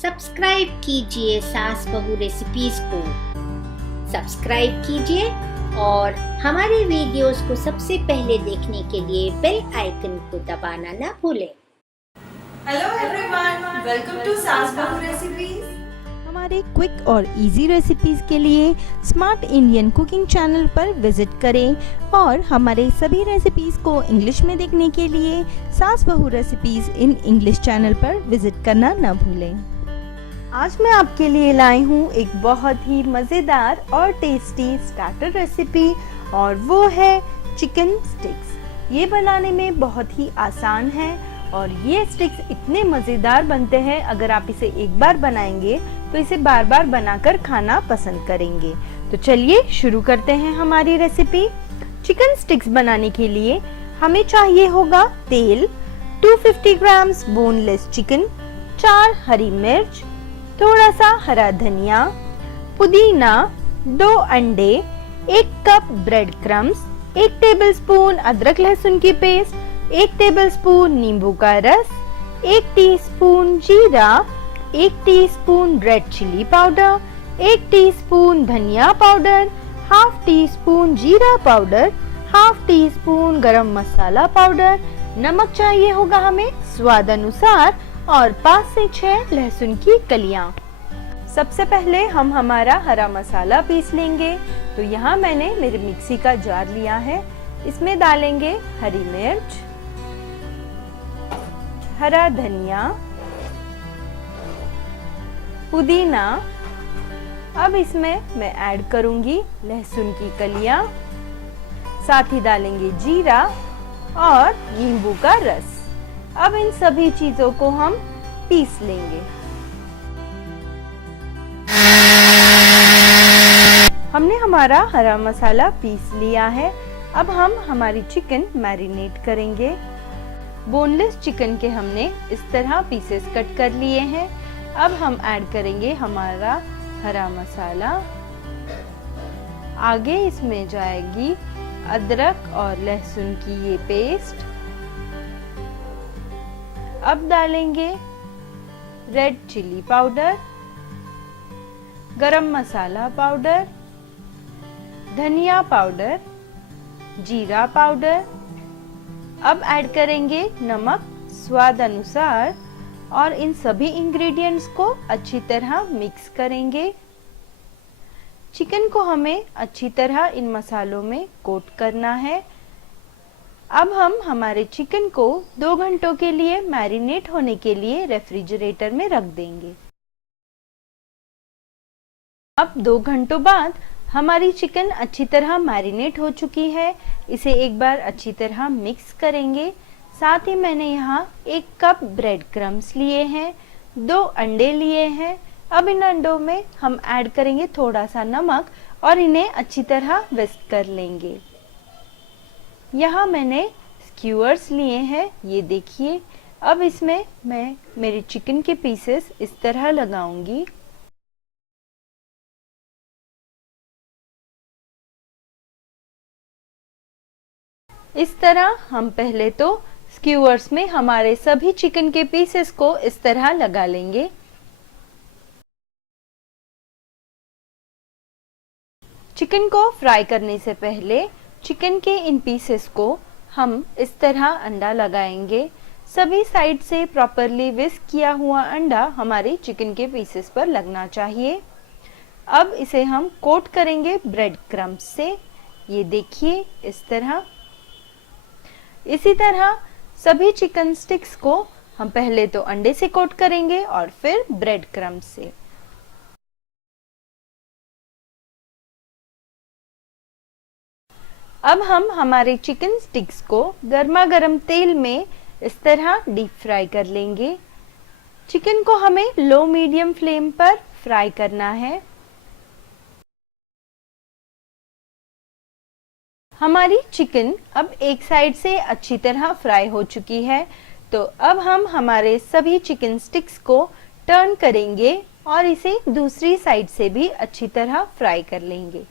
Subscribe कीजिए सास बहू रेसिपीज को। सब्सक्राइब कीजिए और हमारे वीडियोस को सबसे पहले देखने के लिए बेल आइकन को दबाना ना भूलें। हेलो एवरीवन, वेलकम टू सास बहू रेसिपीज। हमारे क्विक और इजी रेसिपीज के लिए स्मार्ट इंडियन कुकिंग चैनल पर विजिट करें और हमारे सभी रेसिपीज को इंग्लिश में देखने के लिए सास बहू रेसिपीज इन इंग्लिश चैनल पर विजिट करना न भूलें। आज मैं आपके लिए लाई हूँ एक बहुत ही मज़ेदार और टेस्टी स्टार्टर रेसिपी और वो है चिकन स्टिक्स। ये बनाने में बहुत ही आसान है और ये स्टिक्स इतने मज़ेदार बनते हैं, अगर आप इसे एक बार बनाएंगे तो इसे बार बार बनाकर खाना पसंद करेंगे। तो चलिए शुरू करते हैं हमारी रेसिपी। चिकन स्टिक्स बनाने के लिए हमें चाहिए होगा तेल, 250 ग्राम्स बोनलेस चिकन, 4 हरी मिर्च, थोड़ा सा हरा धनिया, पुदीना, 2 अंडे, 1 कप ब्रेड क्रम्स, 1 टेबलस्पून अदरक लहसुन की पेस्ट, 1 टेबलस्पून नींबू का रस, 1 टीस्पून जीरा, 1 teaspoon red chilli powder, 1 teaspoon धनिया पाउडर, हाफ टीस्पून जीरा powder, half teaspoon garam masala powder, नमक चाहिए होगा हमें स्वाद अनुसार और 5 से 6 लहसुन की कलियां। सबसे पहले हम हमारा हरा मसाला पीस लेंगे। तो यहाँ मैंने मेरे मिक्सी का जार लिया है, इसमें डालेंगे हरी मिर्च, हरा धनिया, पुदीना। अब इसमें मैं ऐड करूंगी लहसुन की कलियां, साथ ही डालेंगे जीरा और नींबू का रस। अब इन सभी चीजों को हम पीस लेंगे। हमने हमारा हरा मसाला पीस लिया है। अब हम हमारी चिकन मैरिनेट करेंगे। बोनलेस चिकन के हमने इस तरह पीसेस कट कर लिए हैं। अब हम ऐड करेंगे हमारा हरा मसाला। आगे इसमें जाएगी अदरक और लहसुन की ये पेस्ट। अब डालेंगे रेड चिली पाउडर, गरम मसाला पाउडर, धनिया पाउडर, जीरा पाउडर। अब ऐड करेंगे नमक स्वाद अनुसार और इन सभी इंग्रेडिएंट्स को अच्छी तरह मिक्स करेंगे। चिकन को हमें अच्छी तरह इन मसालों में कोट करना है। अब हम हमारे चिकन को 2 घंटों के लिए मैरिनेट होने के लिए रेफ्रिजरेटर में रख देंगे। अब 2 घंटों बाद हमारी चिकन अच्छी तरह मैरिनेट हो चुकी है। इसे एक बार अच्छी तरह मिक्स करेंगे। साथ ही मैंने यहाँ 1 कप ब्रेड क्रम्स लिए हैं, 2 अंडे लिए हैं। अब इन अंडों में हम ऐड करेंगे थोड़ा सा नमक और इन्हें अच्छी तरह विस्क कर लेंगे। यहाँ मैंने स्क्यूअर्स लिए हैं, ये देखिए। अब इसमें मैं मेरे चिकन के पीसेस इस तरह लगाऊंगी। इस तरह हम पहले तो स्क्यूअर्स में हमारे सभी चिकन के पीसेस को इस तरह लगा लेंगे। चिकन को फ्राई करने से पहले चिकन के इन पीसेस को हम इस तरह अंडा लगाएंगे। सभी साइड से प्रॉपरली विस्क किया हुआ अंडा हमारे चिकन के पीसेस पर लगना चाहिए। अब इसे हम कोट करेंगे ब्रेड क्रम्स से, ये देखिए इस तरह। इसी तरह सभी चिकन स्टिक्स को हम पहले तो अंडे से कोट करेंगे और फिर ब्रेड क्रम्स से। अब हम हमारे चिकन स्टिक्स को गर्मा गर्म तेल में इस तरह डीप फ्राई कर लेंगे। चिकन को हमें लो मीडियम फ्लेम पर फ्राई करना है। हमारी चिकन अब एक साइड से अच्छी तरह फ्राई हो चुकी है। तो अब हम हमारे सभी चिकन स्टिक्स को टर्न करेंगे और इसे दूसरी साइड से भी अच्छी तरह फ्राई कर लेंगे।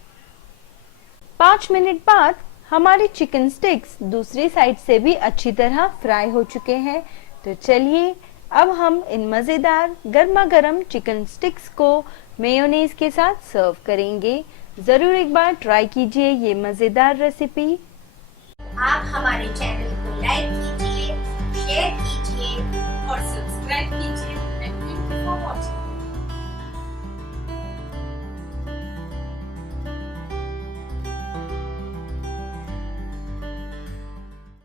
5 मिनट बाद हमारे चिकन स्टिक्स दूसरी साइड से भी अच्छी तरह फ्राई हो चुके हैं। तो चलिए अब हम इन मज़ेदार गर्मा गर्म चिकन स्टिक्स को मेयोनेज़ के साथ सर्व करेंगे। ज़रूर एक बार ट्राई कीजिए ये मज़ेदार रेसिपी। आप हमारे चैनल